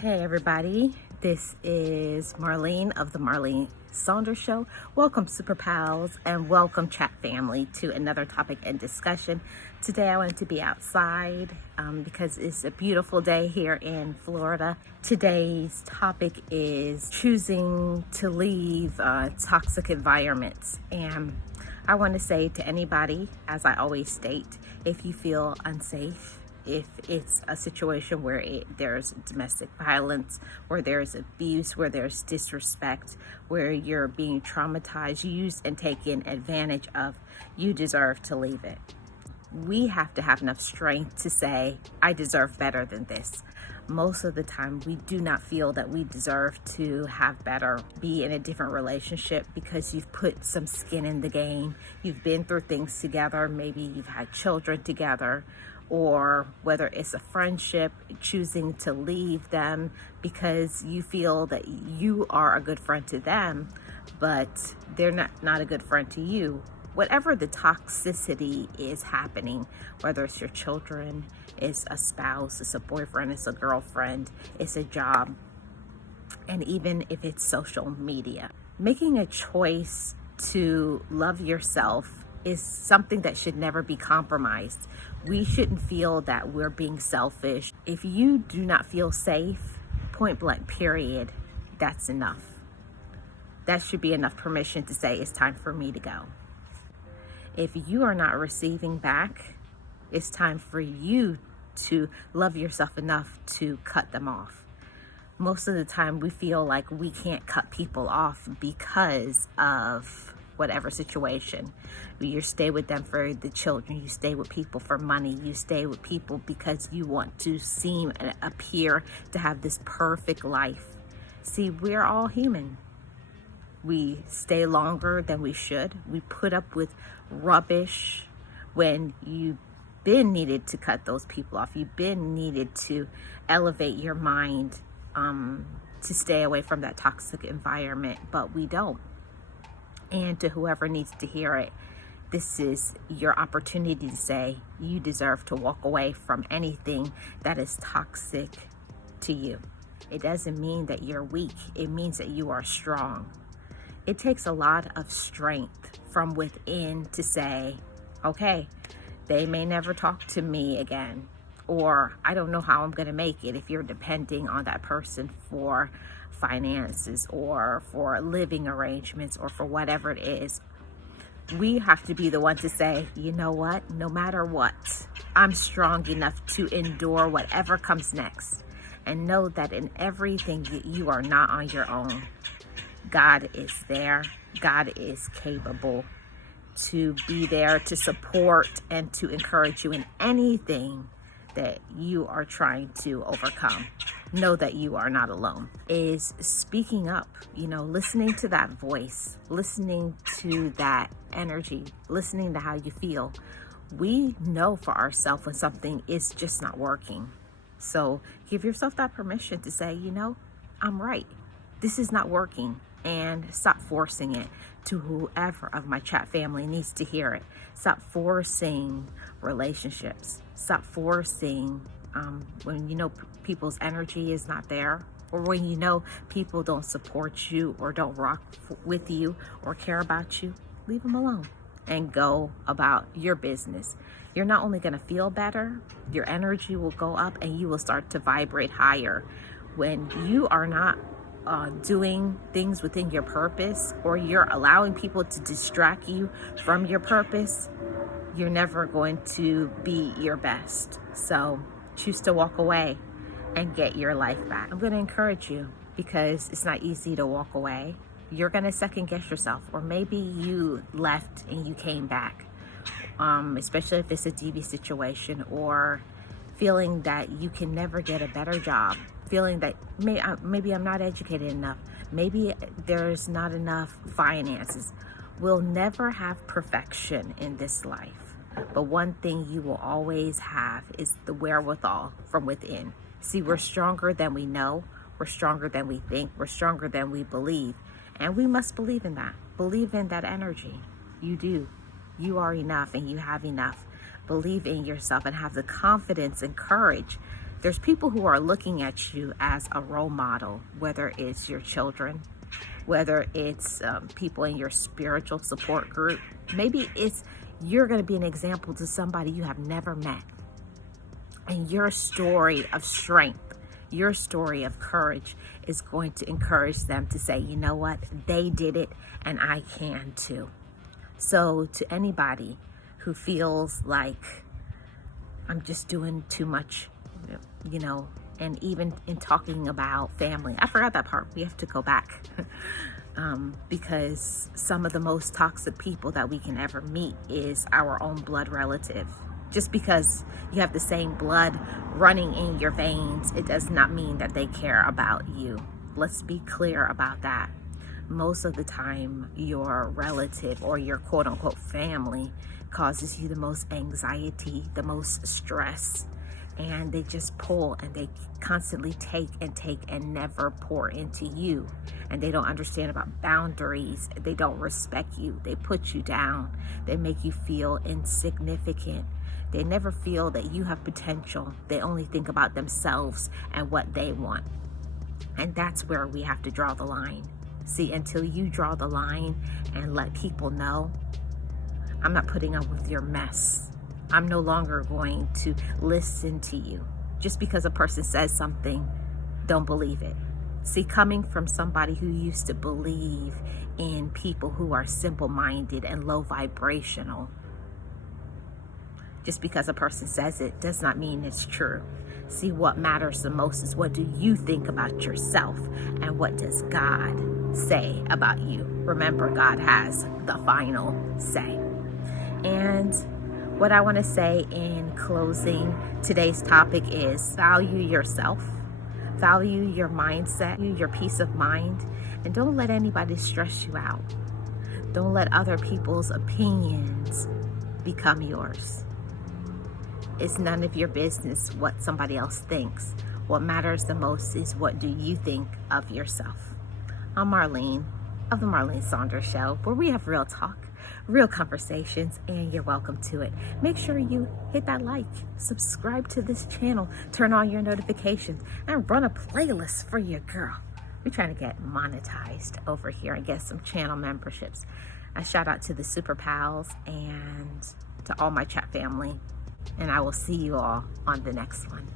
Hey everybody, this is Marlene of the Marlene Saunders Show. Welcome Super Pals and welcome Chat Family to another topic and discussion. Today I wanted to be outside because it's a beautiful day here in Florida. Today's topic is choosing to leave toxic environments. And I want to say to anybody, as I always state, if you feel unsafe, if it's a situation where there's domestic violence, where there's abuse, where there's disrespect, where you're being traumatized, used, and taken advantage of, you deserve to leave it. We have to have enough strength to say, I deserve better than this. Most of the time, we do not feel that we deserve to have better, be in a different relationship because you've put some skin in the game. You've been through things together. Maybe you've had children together, or whether it's a friendship, choosing to leave them because you feel that you are a good friend to them, but they're not a good friend to you. Whatever the toxicity is happening, whether it's your children, it's a spouse, it's a boyfriend, it's a girlfriend, it's a job, and even if it's social media. Making a choice to love yourself is something that should never be compromised. We shouldn't feel that we're being selfish. If you do not feel safe, point blank, period, that's enough. That should be enough permission to say it's time for me to go. If you are not receiving back, it's time for you to love yourself enough to cut them off. Most of the time we feel like we can't cut people off because of whatever situation. You stay with them for the children, you stay with people for money, you stay with people because you want to seem and appear to have this perfect life. See, we're all human. We stay longer than we should. We put up with rubbish when you've been needed to cut those people off. You've been needed to elevate your mind to stay away from that toxic environment, but we don't. And to whoever needs to hear it, this is your opportunity to say you deserve to walk away from anything that is toxic to you. It doesn't mean that you're weak. It means that you are strong. It takes a lot of strength from within to say, okay, they may never talk to me again, or I don't know how I'm going to make it if you're depending on that person for finances or for living arrangements or for whatever it is. We have to be the one to say, you know what, no matter what, I'm strong enough to endure whatever comes next, and know that in everything you are not on your own. God is there. God is capable to be there to support and to encourage you in anything that you are trying to overcome. Know that you are not alone. Is speaking up, listening to that voice, listening to that energy, listening to how you feel. We know for ourselves when something is just not working. So give yourself that permission to say, I'm right. This is not working. And stop forcing it to whoever of my chat family needs to hear it. Stop forcing relationships. Stop forcing when people's energy is not there, or when people don't support you or don't rock with you or care about you. Leave them alone and go about your business. You're not only going to feel better, your energy will go up and you will start to vibrate higher. When you are not doing things within your purpose, or you're allowing people to distract you from your purpose, you're never going to be your best. So choose to walk away and get your life back. I'm going to encourage you, because it's not easy to walk away. You're going to second guess yourself, or maybe you left and you came back, especially if it's a devious situation, or feeling that you can never get a better job, feeling that maybe I'm not educated enough, maybe there's not enough finances. We'll never have perfection in this life, but one thing you will always have is the wherewithal from within. See, we're stronger than we know, we're stronger than we think, we're stronger than we believe, and we must believe in that. Believe in that energy. You do. You are enough and you have enough. Believe in yourself and have the confidence and courage There's people who are looking at you as a role model, whether it's your children, whether it's people in your spiritual support group. Maybe it's you're going to be an example to somebody you have never met. And your story of strength, your story of courage is going to encourage them to say, you know what, they did it and I can too. So to anybody who feels like I'm just doing too much, you know, and even in talking about family, I forgot that part. We have to go back because some of the most toxic people that we can ever meet is our own blood relative. Just because you have the same blood running in your veins, it does not mean that they care about you. Let's be clear about that. Most of the time, your relative or your quote unquote family causes you the most anxiety, the most stress, and they just pull and they constantly take and never pour into you. And they don't understand about boundaries. They don't respect you. They put you down. They make you feel insignificant. They never feel that you have potential. They only think about themselves and what they want. And that's where we have to draw the line. See, until you draw the line and let people know, I'm not putting up with your mess. I'm no longer going to listen to you. Just because a person says something, don't believe it. See, coming from somebody who used to believe in people who are simple-minded and low vibrational, just because a person says it does not mean it's true. See, what matters the most is what do you think about yourself and what does God say about you. Remember, God has the final say. And what I want to say in closing today's topic is value yourself, value your mindset, your peace of mind, and don't let anybody stress you out. Don't let other people's opinions become yours. It's none of your business what somebody else thinks. What matters the most is what do you think of yourself. I'm Marlene of the Marlene Saunders Show, where we have real talk, real conversations, and you're welcome to it. Make sure you hit that like, subscribe to this channel, turn on your notifications, and run a playlist for your girl. We're trying to get monetized over here and get some channel memberships. A shout out to the Super Pals and to all my chat family. And I will see you all on the next one.